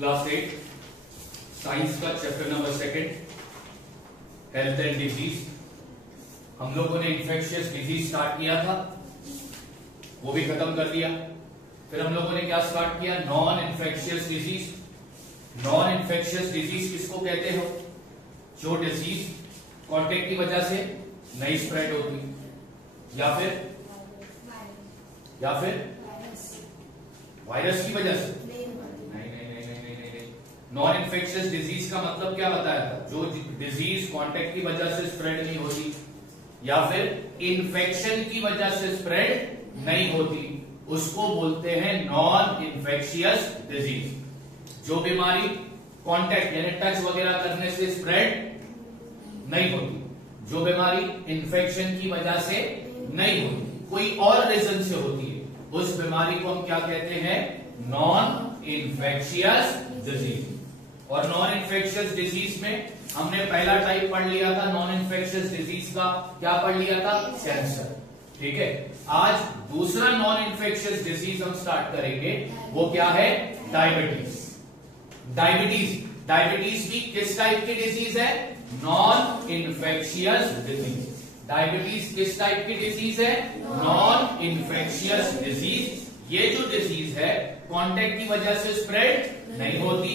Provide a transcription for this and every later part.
Class 8 science का chapter number 2 health and disease. हम लोगों ने इन्फेक्शियस डिजीज स्टार्ट किया था, वो भी खत्म कर दिया। फिर हम लोगों ने क्या स्टार्ट किया? Non infectious disease. Non infectious disease किसको कहते हो? जो डिजीज कांटेक्ट की वजह से नहीं स्प्रेड होती या फिर वायरस की वजह से नहीं। नॉन इन्फेक्शियस डिजीज का मतलब क्या बताया था? जो डिजीज कांटेक्ट की वजह से स्प्रेड नहीं होती या फिर इन्फेक्शन की वजह से स्प्रेड नहीं होती, उसको बोलते हैं नॉन इन्फेक्शियस डिजीज। जो बीमारी कांटेक्ट यानी टच वगैरह करने से स्प्रेड नहीं होती, जो बीमारी इन्फेक्शन की वजह से नहीं होती, कोई और रीजन से होती है, उस बीमारी को हम क्या कहते हैं? Non infectious disease. और नॉन इन्फेक्शियस डिजीज में हमने पहला टाइप पढ़ लिया था नॉन इन्फेक्शियस डिजीज का, क्या पढ़ लिया था? कैंसर। ठीक है, आज दूसरा नॉन इन्फेक्शियस डिजीज हम स्टार्ट करेंगे, वो क्या है? डायबिटीज। डायबिटीज भी किस टाइप की डिजीज है? Non infectious disease. डायबिटीज किस टाइप की डिजीज है? Non infectious disease. ये जो डिजीज है कांटेक्ट की वजह से स्प्रेड नहीं होती,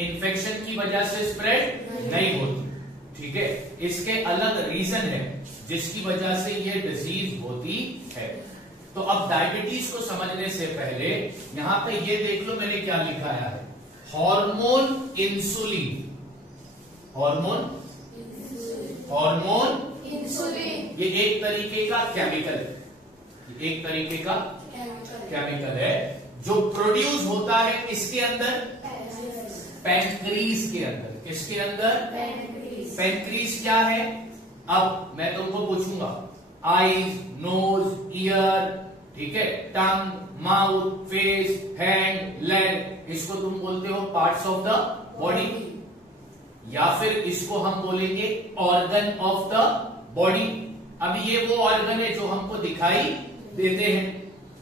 इन्फेक्शन की वजह से स्प्रेड नहीं होती। ठीक है, इसके अलग रीजन है जिसकी वजह से ये डिजीज होती है। तो अब डायबिटीज को समझने से पहले यहां पे ये देख लो मैंने क्या लिखाया है। Hormone insulin. हार्मोन इंसुलिन ये एक तरीके का केमिकल है, एक तरीके का केमिकल है जो प्रोड्यूस होता है किसके अंदर? पैंक्रीज के अंदर। किसके अंदर? पैंक्रीज क्या है? अब मैं तुमको पूछूंगा आईज, नोज, ईयर, ठीक है, टंग, माउथ, फेस, हैंड, लेग, इसको तुम बोलते हो पार्ट्स ऑफ द बॉडी, या फिर इसको हम बोलेंगे ऑर्गन ऑफ द बॉडी। अब ये वो ऑर्गन है जो हमको दिखाई देते हैं।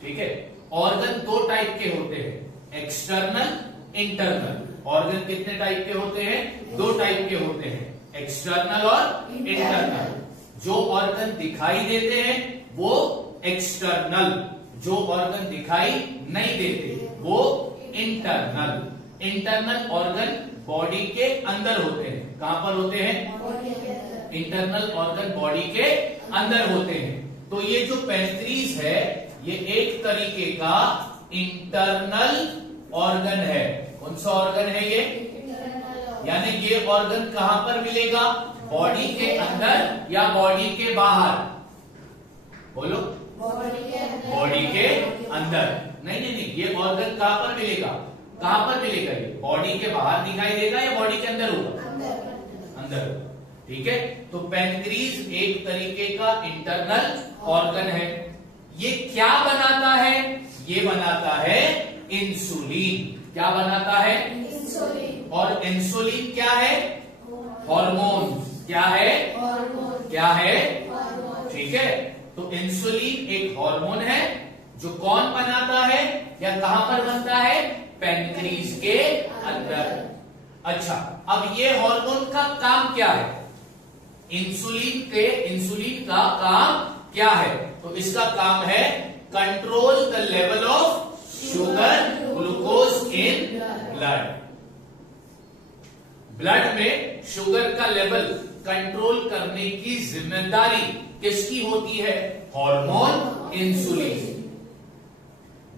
ठीक है, ऑर्गन दो टाइप के होते हैं, एक्सटर्नल, इंटरनल। ऑर्गन कितने टाइप के होते हैं? दो टाइप के होते हैं, एक्सटर्नल और इंटरनल। जो ऑर्गन दिखाई देते हैं वो एक्सटर्नल, जो ऑर्गन दिखाई नहीं देते वो इंटरनल। इंटरनल ऑर्गन बॉडी के अंदर होते हैं। कहां पर होते हैं? इंटरनल ऑर्गन बॉडी के अंदर होते हैं। तो ये जो पैंक्रीज है ये एक तरीके का इंटरनल ऑर्गन है। कौन सा ऑर्गन है ये? यानी ये ऑर्गन कहां पर मिलेगा? बॉडी के अंदर या बॉडी के बाहर? बोलो। बॉडी के अंदर। नहीं, ये ऑर्गन कहां पर मिलेगा? कहां पर मिलेगा? ये बॉडी के बाहर दिखाई देगा या बॉडी के अंदर होगा? अंदर। ठीक है, तो पैंक्रीज एक तरीके का इंटरनल ऑर्गन है। ये क्या बनाता है? ये बनाता है इंसुलिन। क्या बनाता है? इंसुलिन। और इंसुलिन क्या है? हार्मोन। क्या है? हार्मोन। क्या है? हार्मोन। ठीक है, तो इंसुलिन एक हार्मोन है जो कौन बनाता है या कहां पर बनता है? पैंक्रीज के अंदर। अच्छा, अब ये हार्मोन का काम क्या है? इंसुलिन का काम क्या है? तो इसका काम है control the level of sugar, glucose in blood. Blood में शुगर का लेवल कंट्रोल करने की जिम्मेदारी किसकी होती है? Hormone insulin.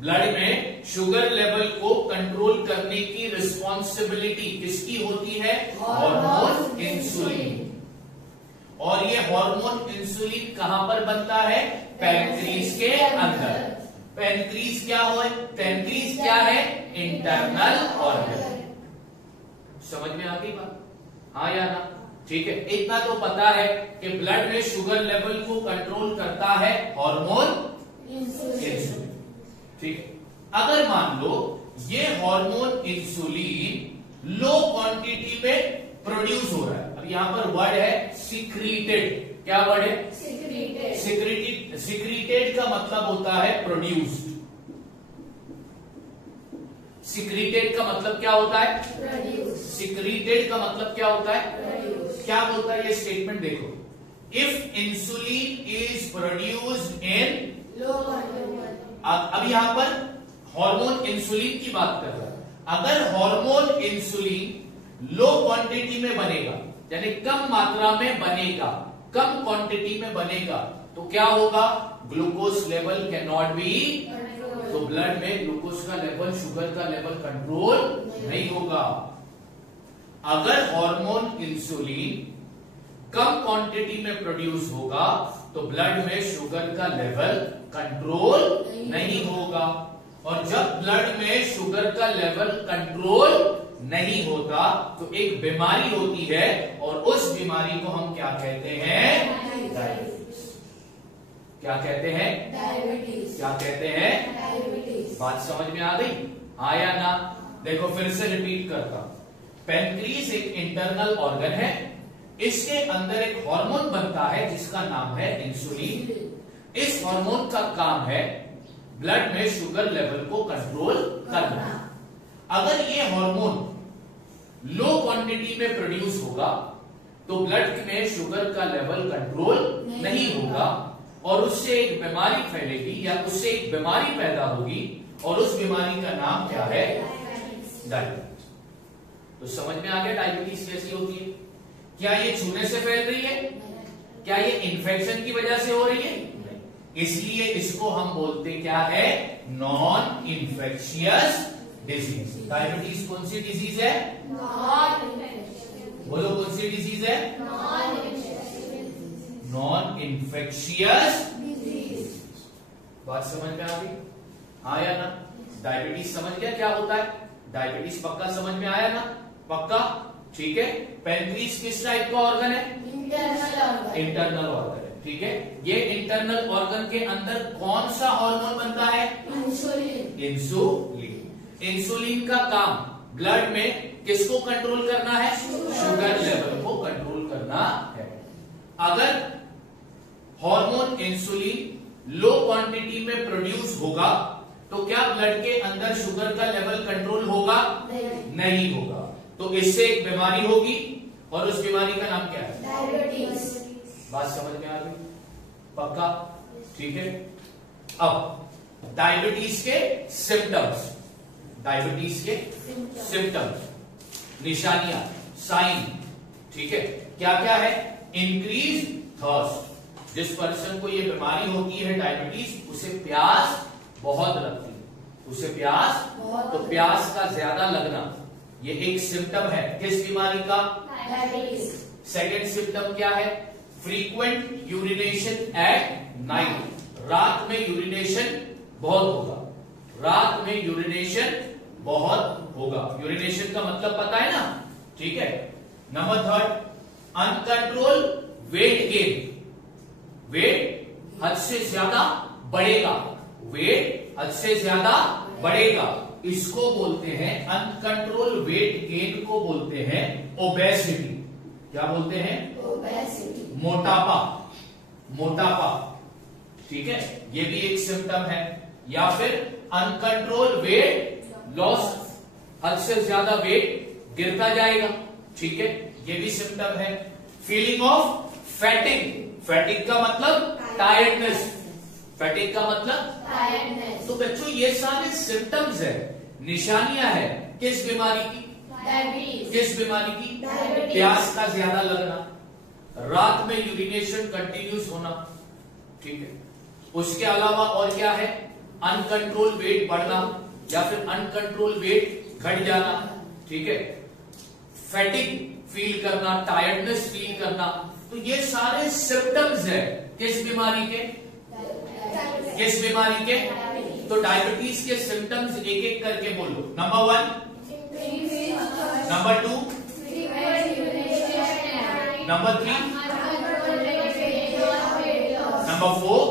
ब्लड में शुगर लेवल को कंट्रोल करने की रिस्पॉन्सिबिलिटी किसकी होती है? Hormone insulin. और ये हार्मोन इंसुलिन कहां पर बनता है? पैंक्रीज के अंदर। पैंक्रीज क्या हो? पैंक्रीज क्या है? Internal organ. समझ में आती बात? हाँ या ना? ठीक है, इतना तो पता है कि ब्लड में शुगर लेवल को कंट्रोल करता है हार्मोन इंसुलिन। ठीक है, अगर मान लो ये हार्मोन इंसुलिन लो क्वांटिटी में प्रोड्यूस हो रहा है। अब यहां पर वर्ड है सिक्रीटेड। क्या वर्ड है? सिक्रीटेड। सिक्रीटेड का मतलब होता है प्रोड्यूस्ड। सिक्रीटेड का मतलब क्या होता है? सिक्रीटेड का मतलब क्या होता है? क्या बोलता है ये स्टेटमेंट? देखो, if insulin is produced in, अब यहां पर हार्मोन इंसुलिन की बात कर रहा है। अगर हार्मोन इंसुलिन लो क्वांटिटी में बनेगा, यानी कम मात्रा में बनेगा, कम क्वांटिटी में बनेगा, तो क्या होगा? Glucose level can not be, तो ब्लड में ग्लूकोज का लेवल, शुगर का लेवल कंट्रोल नहीं होगा। अगर हार्मोन इंसुलिन कम क्वांटिटी में प्रोड्यूस होगा तो ब्लड में शुगर का लेवल कंट्रोल नहीं होगा, और जब ब्लड में शुगर का लेवल कंट्रोल नहीं होता तो एक बीमारी होती है, और उस बीमारी को हम क्या कहते हैं? डायबिटीज। क्या कहते हैं? डायबिटीज। क्या कहते हैं? डायबिटीज। बात समझ में आ गई? आया ना? देखो फिर से रिपीट करता हूं। पैनक्रियास एक इंटरनल ऑर्गन है, इसके अंदर एक हार्मोन बनता है जिसका नाम है इंसुलिन। इस हार्मोन का काम है ब्लड में शुगर लेवल को कंट्रोल करना। अगर ये हार्मोन लो क्वांटिटी में प्रोड्यूस होगा तो ब्लड में शुगर का लेवल कंट्रोल नहीं होगा, और उससे एक बीमारी फैलेगी या उससे एक बीमारी पैदा होगी, और उस बीमारी का नाम क्या है? डायबिटीज। तो समझ में आ गया डायबिटीज कैसी होती है? क्या ये छूने से फैल रही है? क्या ये इन्फेक्शन की वजह से हो रही है? इसलिए इसको हम बोलते क्या है? Non infectious disease. डायबिटीज कौन सी डिजीज है? बोलो कौन सी डिजीज है? Non infectious disease. बात समझ में आ गई? आया ना? डायबिटीज समझ गया क्या होता है? डायबिटीज पक्का समझ में आया ना? पक्का? ठीक है। पैनक्रियास किस टाइप का ऑर्गन है? इंटरनल ऑर्गन है। ठीक है। ये इंटरनल ऑर्गन के अंदर कौन सा हार्मोन बनता है? इंसुलिन। इंसुलिन। इंसुलिन का काम ब्लड में किसको कंट्रोल करना है? शुगर लेवल को कंट्रोल करना है। अगर हार्मोन इंसुलिन लो क्वांटिटी में प्रोड्यूस होगा तो क्या ब्लड के अंदर शुगर का लेवल कंट्रोल होगा? नहीं होगा। तो इससे एक बीमारी होगी, और उस बीमारी का नाम क्या है? डायबिटीज। बात समझ में आ गई? पक्का? ठीक है। अब डायबिटीज के सिम्टम्स, डायबिटीज के सिम्टम्स, निशानियां, साइन, ठीक है, क्या क्या है? Increase thirst. जिस पर्सन को ये बीमारी होती है डायबिटीज, उसे प्यास बहुत लगती है, उसे प्यास, तो प्यास का ज्यादा लगना ये एक सिम्टम है किस बीमारी का? डायबिटीज। सेकेंड सिम्टम क्या है? Frequent urination at night. रात में यूरिनेशन बहुत होगा, रात में यूरिनेशन बहुत होगा। यूरिनेशन का मतलब पता है ना? ठीक है। Number third, uncontrol weight gain. Weight हद से ज्यादा बढ़ेगा, वेट हद से ज्यादा बढ़ेगा, इसको बोलते हैं अनकंट्रोल वेट गेन को बोलते हैं ओबेसिटी। क्या बोलते हैं? ओबेसिटी। मोटापा, मोटापा। ठीक है, ये भी एक सिम्टम है। या फिर अनकंट्रोल वेट लॉस, हद से ज्यादा वेट गिरता जाएगा। ठीक है, ये भी सिम्टम है। Feeling of fatigue. फैटिग का मतलब टायर्डनेस, फैटिग का मतलब टायर्डनेस। तो बच्चों ये सारे सिम्टम्स है, निशानियां है किस बीमारी की? डायबिटीज। किस बीमारी की? डायबिटीज। प्यास का ज्यादा लगना, रात में यूरिनेशन कंटिन्यूस होना। ठीक है। उसके अलावा और क्या है? अनकंट्रोल वेट बढ़ना या फिर अनकंट्रोल वेट घट जाना। ठीक है। फैटिग फील करना, टायर्डनेस फील करना। तो ये सारे सिम्टम्स है किस बीमारी के? किस बीमारी के? तो डायबिटीज के सिम्टम्स एक एक करके बोलो। Number 1, number 2, number 3, number 4,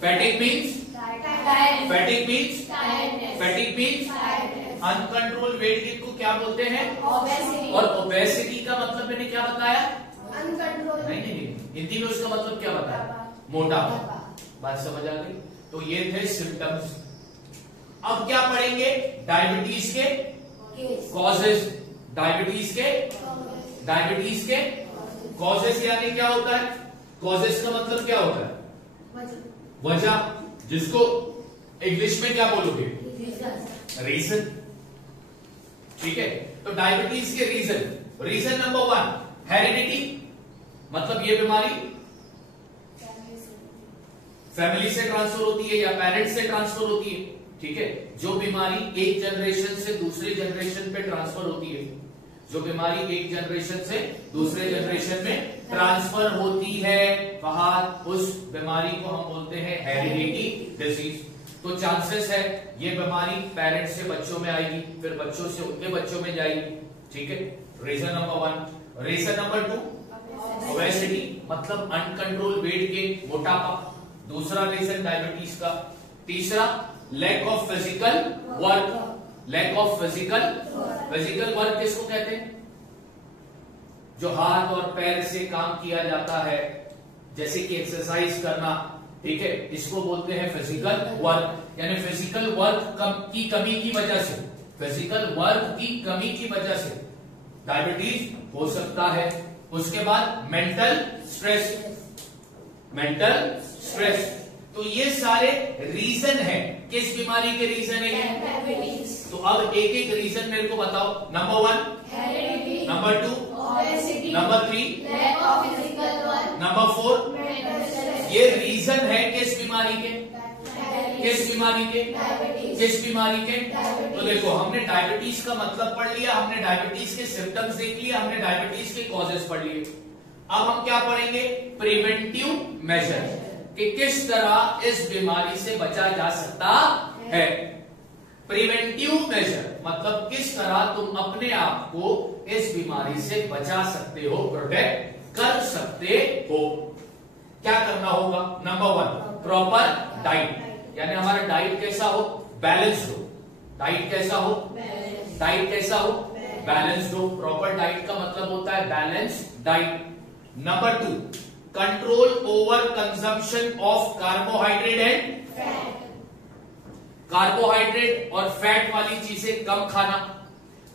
fatigue means, fatigue means, fatigue means uncontrol weight gain को क्या बोलते हैं? ओबेसिटी। और ओबेसिटी का मतलब मैंने क्या बताया? अनकंट्रोल। नहीं, हिंदी में उसका मतलब क्या बताया? मोटापा। बात समझ आ गई? तो ये थे सिम्टम्स। अब क्या पढ़ेंगे? डायबिटीज के कॉजेज। डायबिटीज के कॉजेज यानी क्या होता है? कॉजेज का मतलब क्या होता है? वजह, जिसको इंग्लिश में क्या बोलोगे? रीजन। ठीक है, तो डायबिटीज के रीजन नंबर 1 हेरिडिटी, मतलब ये बीमारी फैमिली से ट्रांसफर होती है या पेरेंट्स से ट्रांसफर होती है। ठीक है, जो बीमारी एक जनरेशन से दूसरे जनरेशन पे ट्रांसफर होती है, जो बीमारी एक जनरेशन से दूसरे जनरेशन में ट्रांसफर होती है, वहां उस बीमारी को हम बोलते हैं हेरिडिटी डिजीज। तो चांसेस है ये बीमारी पेरेंट्स से बच्चों में आएगी, फिर बच्चों से उनके बच्चों में जाएगी। ठीक है, reason number 1। Reason number 2 obesity, मतलब अनकंट्रोल वेट गेन, मोटापा, दूसरा रीजन डायबिटीज का। तीसरा lack of physical work. Lack of physical work किसको कहते हैं? जो हाथ और पैर से काम किया जाता है, जैसे कि एक्सरसाइज करना। ठीक है, इसको बोलते हैं फिजिकल वर्क। यानी फिजिकल वर्क की कमी की वजह से, फिजिकल वर्क की कमी की वजह से डायबिटीज हो सकता है। उसके बाद मेंटल स्ट्रेस। तो ये सारे रीजन है। किस बीमारी के रीजन है ये? तो अब एक एक रीजन मेरे को बताओ। Number 1, number 2, number 3, number 4। ये रीजन है किस बीमारी के? किस बीमारी के? तो देखो, हमने डायबिटीज का मतलब पढ़ लिया, हमने डायबिटीज के सिम्टम्स देख लिया, हमने डायबिटीज के कॉजेस पढ़ लिए। अब हम क्या पढ़ेंगे? प्रिवेंटिव मेजर, कि किस तरह इस बीमारी से बचा जा सकता है। प्रिवेंटिव मेजर मतलब किस तरह तुम अपने आप को इस बीमारी से बचा सकते हो, प्रोटेक्ट कर सकते हो। क्या करना होगा? नंबर 1 प्रॉपर डाइट, यानी हमारा डाइट कैसा हो? बैलेंस्ड हो। डाइट कैसा हो? बैलेंस्ड हो। प्रॉपर डाइट का मतलब होता है balanced diet. Number 2 control over consumption of carbohydrate and fat. Carbohydrate और फैट वाली चीजें कम खाना,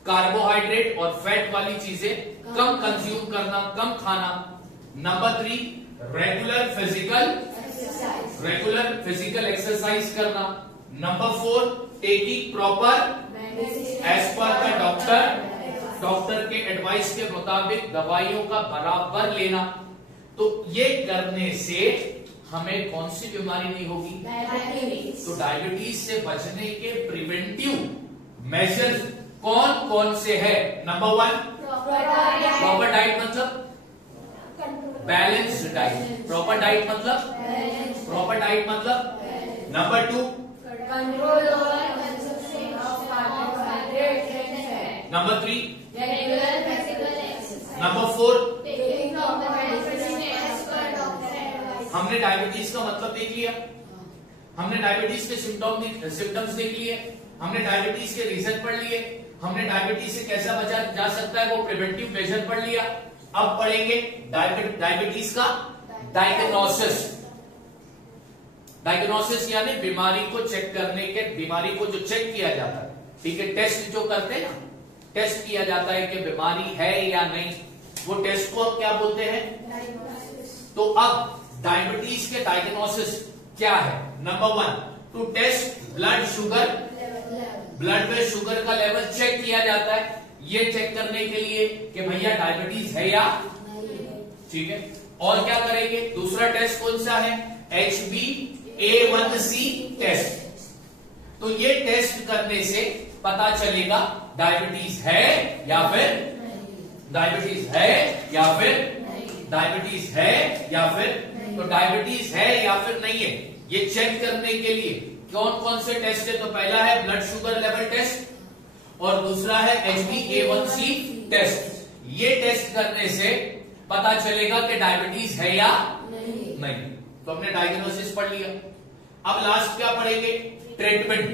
कार्बोहाइड्रेट और फैट वाली चीजें कम कंज्यूम करना, कम खाना। नंबर 3 रेगुलर फिजिकल एक्सरसाइज करना। Number 4 taking proper as per the doctor के एडवाइस के मुताबिक दवाइयों का बराबर लेना। तो ये करने से हमें कौन सी बीमारी नहीं होगी? तो डायबिटीज से बचने के प्रिवेंटिव मेजर्स कौन कौन से है? नंबर 1 प्रॉपर डाइट मतलब बैलेंस्ड डाइट। प्रॉपर डाइट मतलब number 2 control over consumption of carbohydrate and fat. Number 3 regular physical exercise. Number 4 taking proper medicine as per doctor advice. हमने डायबिटीज का मतलब देख लिया, हमने डायबिटीज के सिम्टम्स देख लिए, हमने डायबिटीज के रीजन पढ़ लिए, हमने डायबिटीज से कैसा बचा जा सकता है वो प्रिवेंटिव मेजर पढ़ लिया। अब पढ़ेंगे डायबिटीज का डायग्नोसिस यानी बीमारी को चेक करने के, बीमारी को जो चेक किया जाता है। ठीक है, टेस्ट जो करते हैं ना, टेस्ट किया जाता है कि बीमारी है या नहीं, वो टेस्ट को क्या बोलते हैं? तो अब डायबिटीज के डायग्नोसिस क्या है? Number 1 to test blood sugar, blood में शुगर का लेवल चेक किया जाता है, ये चेक करने के लिए कि भैया डायबिटीज है या ठीक है। और क्या करेंगे? दूसरा टेस्ट कौन सा है? HbA1c test. तो ये टेस्ट करने से पता चलेगा डायबिटीज है या फिर डायबिटीज है या फिर डायबिटीज है या फिर तो डायबिटीज है या फिर नहीं है, ये चेक करने के लिए कौन कौन से टेस्ट है? तो पहला है ब्लड शुगर लेवल टेस्ट और दूसरा है HbA1c टेस्ट। ये टेस्ट करने से पता चलेगा कि डायबिटीज है या नहीं। तो हमने डायग्नोसिस पढ़ लिया। अब लास्ट क्या पढ़ेंगे? ट्रीटमेंट।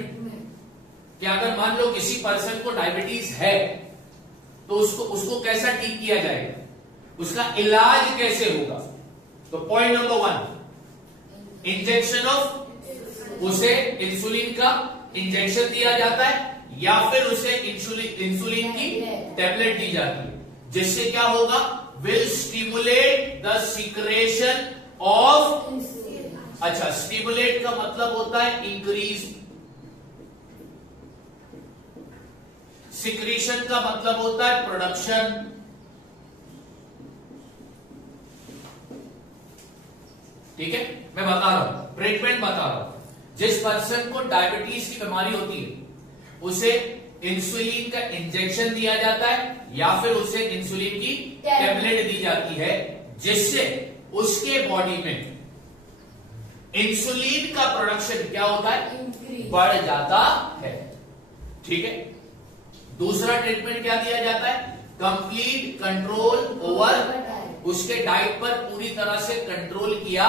कि अगर मान लो किसी पर्सन को डायबिटीज है तो उसको कैसा ठीक किया जाएगा, उसका इलाज कैसे होगा? तो पॉइंट नंबर 1 इंजेक्शन ऑफ, उसे इंसुलिन का इंजेक्शन दिया जाता है या फिर उसे इंसुलिन की टेबलेट दी जाती है, जिससे क्या होगा, will stimulate the secretion of, अच्छा स्टिमुलेट का मतलब होता है इंक्रीज, सिक्रीशन का मतलब होता है प्रोडक्शन, ठीक है। मैं बता रहा हूं, ट्रीटमेंट बता रहा हूं। जिस पर्सन को डायबिटीज की बीमारी होती है उसे इंसुलिन का इंजेक्शन दिया जाता है या फिर उसे इंसुलिन की टेबलेट दी जाती है, जिससे उसके बॉडी में इंसुलिन का प्रोडक्शन क्या होता है, बढ़ जाता है, ठीक है। दूसरा ट्रीटमेंट क्या दिया जाता है, कंप्लीट कंट्रोल ओवर, उसके डाइट पर पूरी तरह से कंट्रोल किया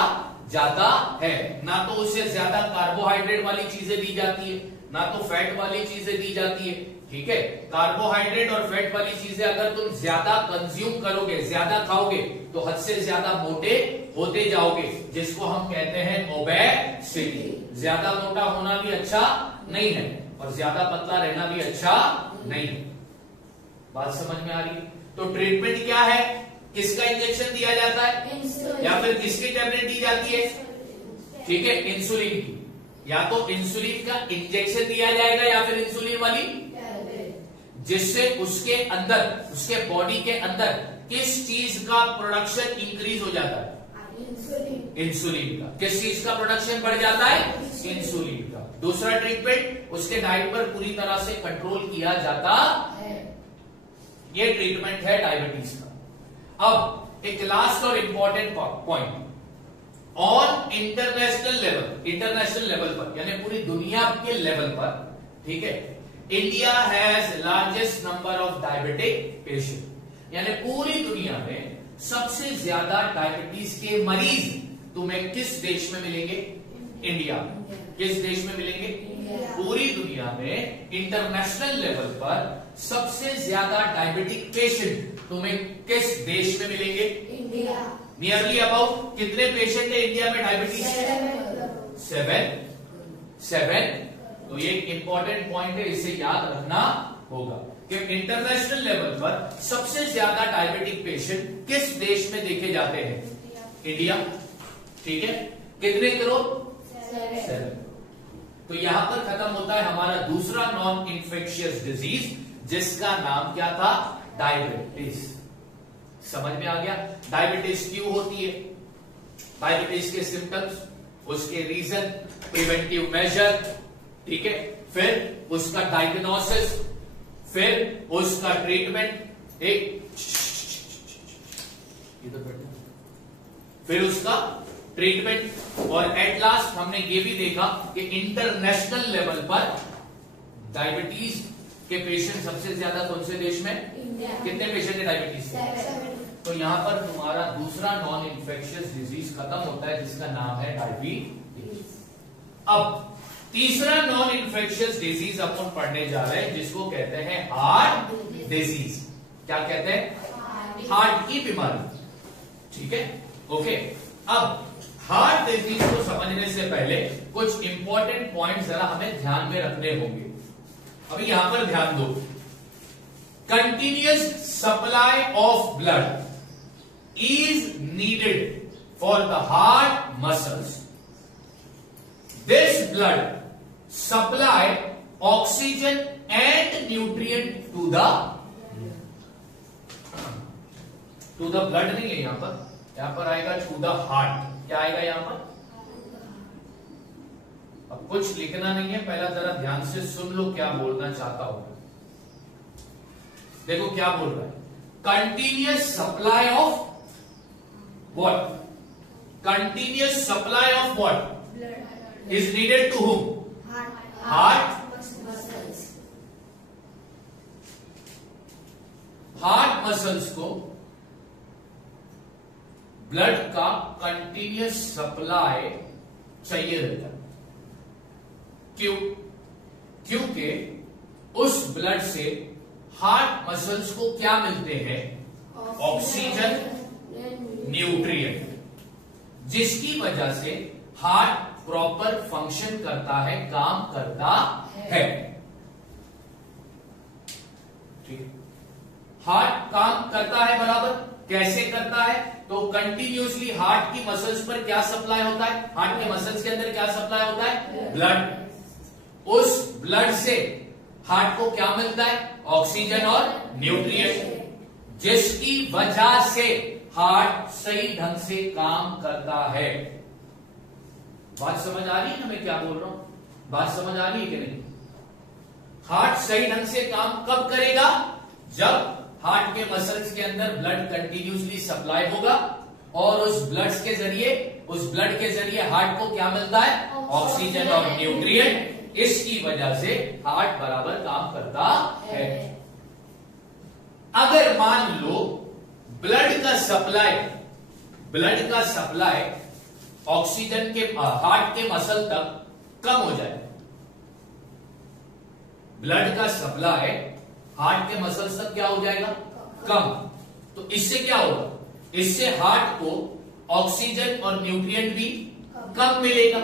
जाता है। ना तो उसे ज्यादा कार्बोहाइड्रेट वाली चीजें दी जाती है, ना तो फैट वाली चीजें दी जाती है, ठीक है। कार्बोहाइड्रेट और फैट वाली चीजें अगर तुम ज्यादा कंज्यूम करोगे, ज्यादा खाओगे, तो हद से ज्यादा मोटे होते जाओगे, जिसको हम कहते हैं ओबेसिटी। ज्यादा मोटा होना भी अच्छा नहीं है और ज्यादा पतला रहना भी अच्छा नहीं है। बात समझ में आ रही है? तो ट्रीटमेंट क्या है, किसका इंजेक्शन दिया जाता है या फिर किसकी टेबलेट दी जाती है, ठीक है, इंसुलिन की। या तो इंसुलिन का इंजेक्शन दिया जाएगा या फिर इंसुलिन वाली, जिससे उसके अंदर, उसके बॉडी के अंदर किस चीज का प्रोडक्शन इंक्रीज हो जाता है, इंसुलिन का। किस चीज का प्रोडक्शन बढ़ जाता है, इंसुलिन का। दूसरा ट्रीटमेंट, उसके डाइट पर पूरी तरह से कंट्रोल किया जाता है। ये ट्रीटमेंट है डायबिटीज का। अब एक लास्ट और important point, on international level, international level पर यानी पूरी दुनिया के लेवल पर, ठीक है, India has largest number of diabetic patient, यानी पूरी दुनिया में सबसे ज्यादा डायबिटीज के मरीज तुम्हें किस देश में मिलेंगे, इंडिया। किस देश में मिलेंगे, पूरी दुनिया में इंटरनेशनल लेवल पर सबसे ज्यादा डायबिटिक पेशेंट तुम्हें किस देश में मिलेंगे, इंडिया। नियरली अबाउट कितने पेशेंट है इंडिया में डायबिटीज, 7। तो ये इंपॉर्टेंट पॉइंट है, इसे याद रखना होगा कि इंटरनेशनल लेवल पर सबसे ज्यादा डायबिटिक पेशेंट किस देश में देखे जाते हैं, इंडिया, ठीक है। कितने करोड़, 7। तो यहां पर खत्म होता है हमारा दूसरा नॉन इन्फेक्शियस डिजीज, जिसका नाम क्या था, डायबिटीज। समझ में आ गया डायबिटीज क्यों होती है, डायबिटीज के सिम्टम्स, उसके रीजन, प्रिवेंटिव मेजर, ठीक है, फिर उसका डायग्नोसिस, फिर उसका ट्रीटमेंट, एक फिर उसका ट्रीटमेंट, और एट लास्ट हमने ये भी देखा कि इंटरनेशनल लेवल पर डायबिटीज के पेशेंट सबसे ज्यादा कौन से देश में, इंडिया। कितने पेशेंट है डायबिटीज के, तो यहां पर तुम्हारा दूसरा नॉन इन्फेक्शियस डिजीज खत्म होता है, जिसका नाम है डायबिटीज। अब तीसरा नॉन इन्फेक्शियस डिजीज अपन पढ़ने जा रहे हैं, जिसको कहते हैं हार्ट डिजीज। क्या कहते हैं, हार्ट की बीमारी, ठीक है, ओके। अब हार्ट डिजीज को समझने से पहले कुछ इंपॉर्टेंट पॉइंट जरा हमें ध्यान में रखने होंगे। अभी यहां पर ध्यान दो, continuous supply of blood is needed for the heart muscles. This blood supply oxygen and nutrient to the blood नहीं है यहां पर आएगा to the heart। क्या आएगा यहां पर, अब कुछ लिखना नहीं है, पहला जरा ध्यान से सुन लो क्या बोलना चाहता हूं। देखो क्या बोल रहा है, continuous supply of what? Continuous supply of what? Blood is needed to whom? Heart muscles. Heart muscles को ब्लड का कंटिन्यूअस सप्लाई चाहिए रहता है। क्यों? क्योंकि उस ब्लड से हार्ट मसल्स को क्या मिलते हैं, ऑक्सीजन, न्यूट्रिएंट। जिसकी वजह से हार्ट प्रॉपर फंक्शन करता है, काम करता है। ठीक, हार्ट काम करता है बराबर। कैसे करता है? तो कंटिन्यूसली हार्ट की मसल्स पर क्या सप्लाई होता है? हार्ट के मसल्स के अंदर क्या सप्लाई होता है? ब्लड। उस ब्लड से हार्ट को क्या मिलता है? ऑक्सीजन और न्यूट्रिएंट, जिसकी वजह से हार्ट सही ढंग से काम करता है। बात समझ आ रही है ना मैं क्या बोल रहा हूं? बात समझ आ रही है कि नहीं? हार्ट सही ढंग से काम कब करेगा? जब हार्ट के मसल्स के अंदर ब्लड कंटिन्यूसली सप्लाई होगा और उस ब्लड के जरिए हार्ट को क्या मिलता है? ऑक्सीजन और न्यूट्रिएंट। इसकी वजह से हार्ट बराबर काम करता है। अगर मान लो ब्लड का सप्लाई ऑक्सीजन के हार्ट के मसल तक कम हो जाए, ब्लड का सप्लाई हार्ट के मसल्स तक क्या हो जाएगा? कम। तो इससे क्या होगा? इससे हार्ट को ऑक्सीजन और न्यूट्रिएंट भी कम मिलेगा।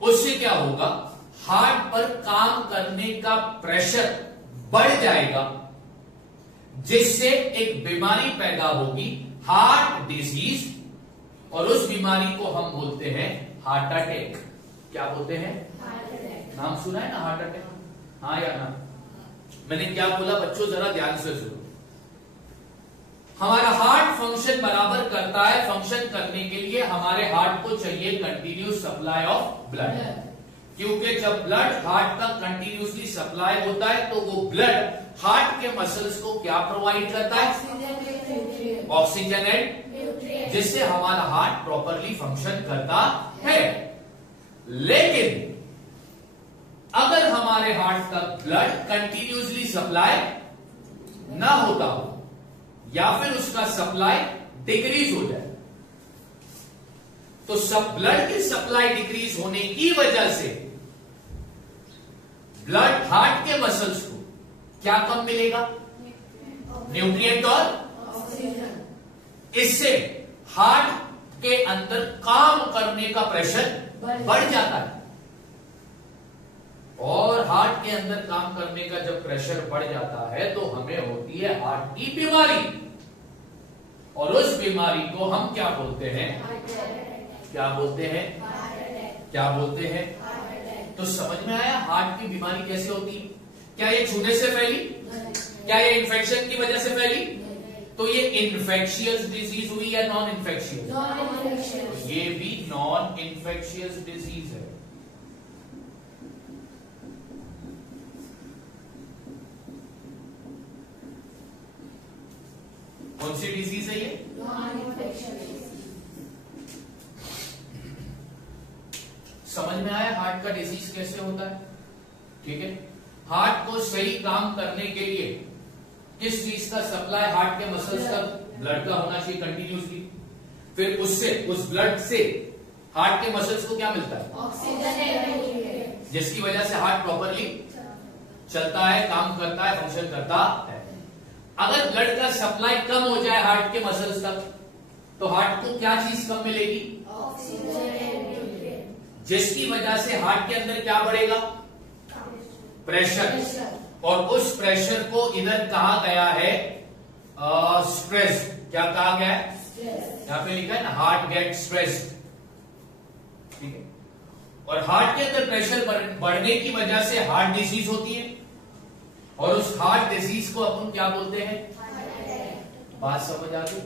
उससे क्या होगा? हार्ट पर काम करने का प्रेशर बढ़ जाएगा, जिससे एक बीमारी पैदा होगी, हार्ट डिजीज, और उस बीमारी को हम बोलते हैं हार्ट अटैक। क्या बोलते हैं? Heart attack. नाम सुना है ना हार्ट अटैक? हाँ या ना? मैंने क्या बोला बच्चों, जरा ध्यान से सुनो। हमारा हार्ट फंक्शन बराबर करता है। फंक्शन करने के लिए हमारे हार्ट को चाहिए कंटिन्यूस सप्लाई ऑफ ब्लड, क्योंकि जब ब्लड हार्ट तक कंटिन्यूसली सप्लाई होता है तो वो ब्लड हार्ट के मसल्स को क्या प्रोवाइड करता है? ऑक्सीजन एंड, जिससे हमारा हार्ट प्रॉपरली फंक्शन करता है। लेकिन अगर हमारे हार्ट तक ब्लड कंटिन्यूसली सप्लाई ना होता हो या फिर उसका सप्लाई डिक्रीज हो जाए, तो सब ब्लड की सप्लाई डिक्रीज होने की वजह से ब्लड हार्ट के मसल्स को क्या कम मिलेगा? न्यूट्रिएंट और ऑक्सीजन। इससे हार्ट के अंदर काम करने का प्रेशर बढ़ जाता है, और हार्ट के अंदर काम करने का जब प्रेशर बढ़ जाता है तो हमें होती है हार्ट की बीमारी, और उस बीमारी को हम क्या बोलते हैं? क्या बोलते हैं? क्या बोलते हैं? तो समझ में आया हार्ट की बीमारी कैसे होती है? क्या ये छूने से फैली? क्या ये इन्फेक्शन की वजह से फैली? तो ये इन्फेक्शियस डिजीज हुई या नॉन इन्फेक्शियस? Non infectious. ये भी नॉन इन्फेक्शियस डिजीज है। कौन सी डिजीज है ये? Non infectious. समझ में आया हार्ट का डिजीज कैसे होता है? ठीक है, हार्ट को सही काम करने के लिए किस चीज का सप्लाई हार्ट के मसल्स तक? ब्लड का होना चाहिए कंटिन्यूसली। फिर उससे, उस ब्लड से हार्ट के मसल्स को क्या मिलता है? ऑक्सीजन, जिसकी वजह से हार्ट प्रॉपरली चलता है, काम करता है, फंक्शन करता है। अगर ब्लड का सप्लाई कम हो जाए हार्ट के मसल्स तक, तो हार्ट को क्या चीज कम मिलेगी? ऑक्सीजन, जिसकी वजह से हार्ट के अंदर क्या बढ़ेगा? प्रेशर। और उस प्रेशर को इधर कहा गया है स्ट्रेस। क्या कहा गया है? यहां पे लिखा है ना, हार्ट गेट स्ट्रेस। ठीक है, और हार्ट के अंदर प्रेशर बढ़ने की वजह से हार्ट डिजीज होती है, और उस हार्ट डिजीज को अपन क्या बोलते हैं? बात समझ आ गई?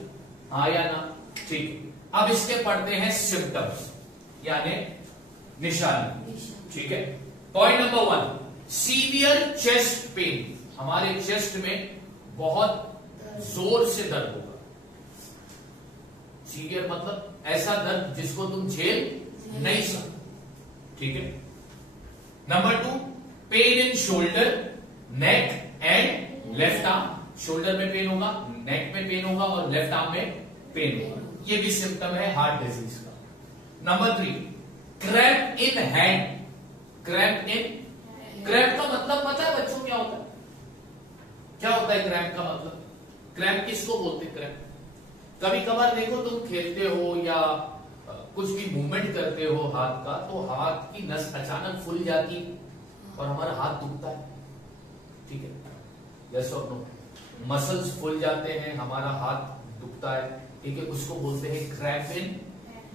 हाँ या ना? ठीक, अब इसके पढ़ते हैं सिम्टम्स, यानी निशानी। ठीक है, point number 1, severe chest pain. हमारे चेस्ट में बहुत जोर से दर्द होगा। सीवियर मतलब ऐसा दर्द जिसको तुम झेल नहीं सकते। ठीक है, number 2, pain in shoulder, neck and left arm. Shoulder में पेन होगा, नेक में पेन होगा और लेफ्ट आर्म में पेन होगा। ये भी सिम्टम है हार्ट डिजीज का। Number 3, cramp in hand. Cramp का मतलब पता है बच्चों क्या होता है? क्या होता है क्रैम्प का मतलब? क्रैम्प किसको बोलते हैं? कभी कभार देखो तुम खेलते हो या कुछ भी मूवमेंट करते हो हाथ का, तो हाथ की नस अचानक फूल जाती और हमारा हाथ दुखता है, ठीक है, यस और नो, मसल्स फूल जाते हैं, हमारा हाथ दुखता है, ठीक है, उसको बोलते हैं क्रैम्प इन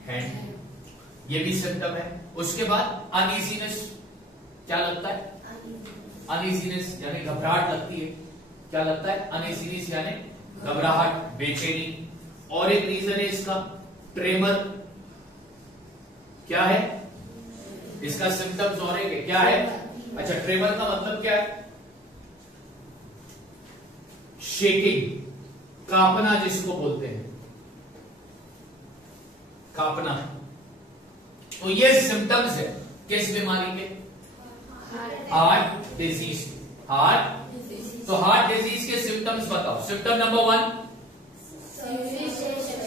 हैंड, ये भी सिम्टम है। उसके बाद अनइजीनेस, क्या लगता है? अनइजीनेस यानी घबराहट लगती है, क्या लगता है? अनइजीनेस यानी घबराहट, बेचैनी। और एक रीजन है इसका ट्रेमर, क्या है इसका सिम्टम्स? और एक है, क्या है? अच्छा, ट्रेमर का मतलब क्या है? शेकिंग, कांपना जिसको बोलते हैं, कांपना। तो ये सिम्टम्स है किस बीमारी के? Heart disease. हार्ट, तो हार्ट डिजीज के सिम्टम्स बताओ। Symptom number 1,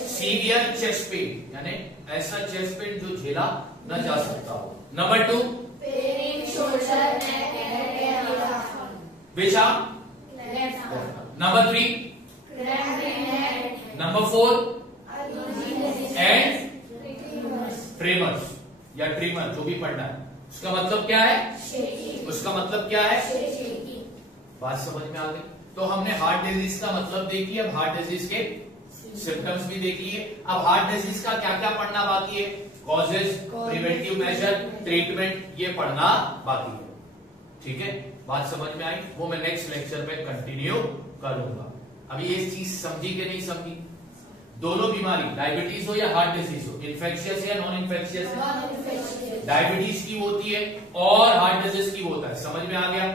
severe chest pain, यानी ऐसा चेस्ट पेन जो झेला न जा सकता हो। Number 2, which arm? Number 3, number 4, and tremors या ट्रीमर, जो भी पढ़ना है, उसका मतलब क्या है? उसका मतलब क्या है? बात समझ में आ गई? तो हमने हार्ट डिजीज का मतलब देख लिया, अब हार्ट डिजीज के सिम्टम्स भी देख लिए। अब हार्ट डिजीज का क्या क्या पढ़ना बाकी है? कॉजेज, प्रिवेंटिव मेजर, ट्रीटमेंट, ये पढ़ना बाकी है, ठीक है। बात समझ में आई? वो मैं नेक्स्ट लेक्चर में कंटिन्यू करूंगा। अभी ये चीज समझी कि नहीं समझी? दोनों बीमारी, डायबिटीज हो या हार्ट डिजीज हो, इन्फेक्शियस या नॉन इन्फेक्शियस? डायबिटीज की होती है और हार्ट डिजीज की होता है, समझ में आ गया?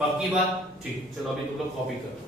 पक्की बात? ठीक, चलो अभी तुम लोग कॉपी करो।